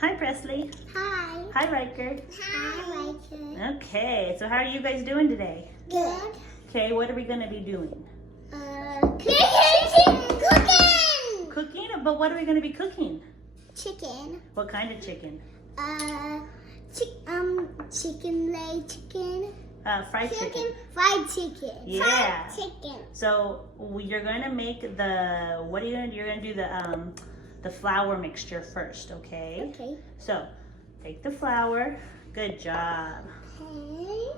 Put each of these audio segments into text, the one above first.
Hi, Presley. Hi. Hi, Riker. Hi, Riker. Okay, so how are you guys doing today? Good. Okay, what are we going to be doing? Cooking! Cooking? But what are we going to be cooking? Chicken. What kind of chicken? Chicken leg chicken. Fried chicken. Fried chicken. Yeah. Fried chicken. So you're going to make the, what are you going to do? You're going to do the flour mixture first, okay? Okay. So take the flour. Good job. Okay.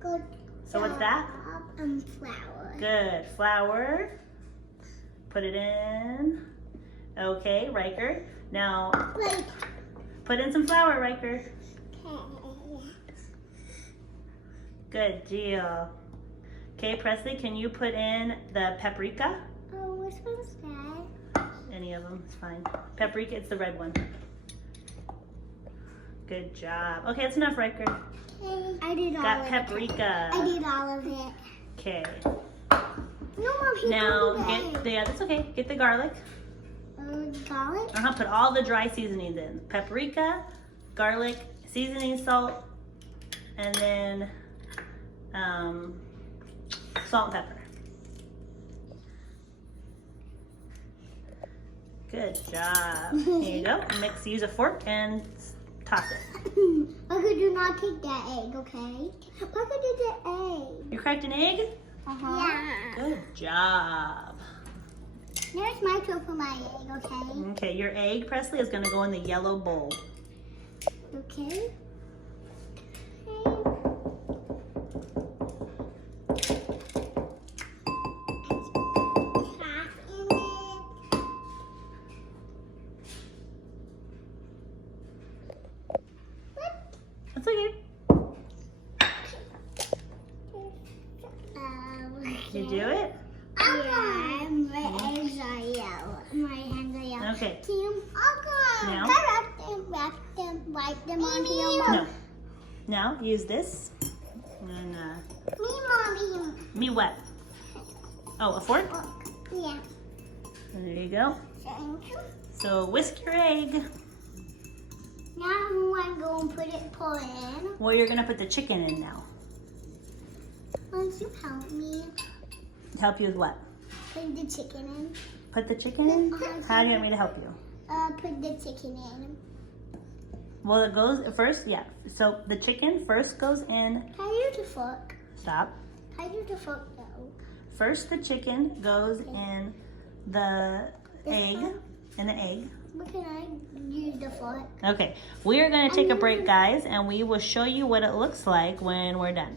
Good. So what's that? Flour. Good. Flour. Put it in. Okay, Riker. Now Wait. put in some flour, Riker. Okay. Good deal. Okay, Presley, can you put in the paprika? Oh, which one's that? Any of them, it's fine. Paprika, it's the red one. Good job. Okay, that's enough, Riker. Okay. I did all Got of it. paprika. I did all of it. Okay. No, Mom, he Now told me get the, yeah, that's okay. Get the garlic. garlic. Put all the dry seasonings in. Paprika, garlic, seasoning salt, and then salt and pepper. Good job. Here you go. Mix, use a fork and toss it. Parker, do not take that egg, okay? Parker did the egg. You cracked an egg? Yeah. Good job. There's my turn for my egg, okay? Okay, your egg, Presley, is going to go in the yellow bowl. Okay. That's okay. You do it? Yeah, my eggs are yellow. My hands are yellow. Okay. Can you Now? wipe them onto your mouth? No. Now, use this. And, Me, Mommy. me what? Oh, a fork? Yeah. And there you go. Thank you. So whisk your egg. Now I'm going to pull it in. Well, you're going to put the chicken in now. Won't you help me Help you with what? put the chicken in? Put the chicken in? How do you want me to help you? Put the chicken in. Well, it goes first, yeah. So the chicken first goes in. Can I use the fork? Stop. Can I use the fork though? First, the chicken goes in the egg. In the egg. But can I use the fork? Okay. We are going to take a break, guys, and we will show you what it looks like when we're done.